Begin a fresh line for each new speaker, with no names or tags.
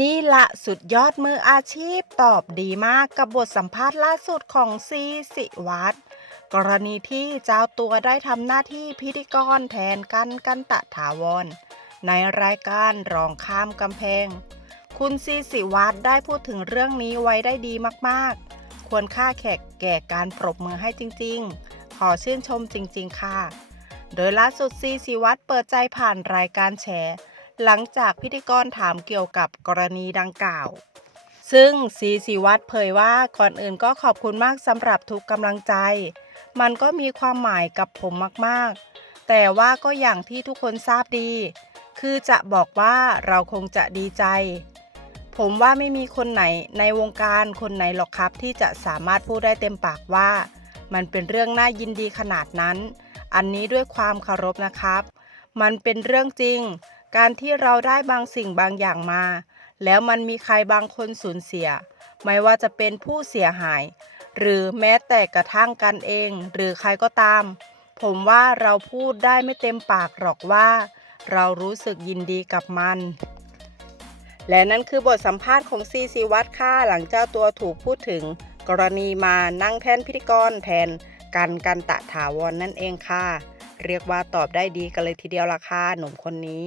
นี่ละสุดยอดมืออาชีพตอบดีมากกับบทสัมภาษณ์ล่าสุดของซีสิวัตรกรณีที่เจ้าตัวได้ทำหน้าที่พิธีกรแทนกันกันตะถาวร ในรายการรองข้ามกำแพง คุณซีสิวัตรได้พูดถึงเรื่องนี้ไว้ได้ดีมากๆ ควรค่าแขกแก่การปรบมือให้จริงๆ ขอชื่นชมจริงๆค่ะ โดยล่าสุดซีสิวัตรเปิดใจผ่านรายการแฉ หลังจากพิธีกรถามเกี่ยวกับกรณีดังกล่าว ซึ่งซีซีวัตรเผยว่าก่อนอื่นก็ขอบคุณมากสำหรับทุกกำลังใจ มันก็มีความหมายกับผมมากๆ แต่ว่าก็อย่างที่ทุกคนทราบดี คือจะบอกว่าเราคงจะดีใจ ผมว่าไม่มีคนไหนในวงการคนไหนหรอกครับ ที่จะสามารถพูดได้เต็มปากว่า มันเป็นเรื่องน่ายินดีขนาดนั้น อันนี้ด้วยความเคารพนะครับ มันเป็นเรื่องจริง การที่เราได้บางสิ่งบางอย่างมา แล้วมันมีใครบางคนสูญเสีย ไม่ว่าจะเป็นผู้เสียหาย หรือแม้แต่กระทั่งกันเอง หรือใครก็ตาม ผมว่าเราพูดได้ไม่เต็มปากหรอกว่า เรารู้สึกยินดีกับมัน และนั่นคือบทสัมภาษณ์ของซีซีวัตค่ะหลังเจ้าตัวถูกพูดถึง กรณีมานั่งแทนพิธีกรแทนกันกันตะถาวรนนั่นเองค่ะ เรียกว่าตอบได้ดีกันเลยทีเดียวล่ะค่ะหนุ่มคนนี้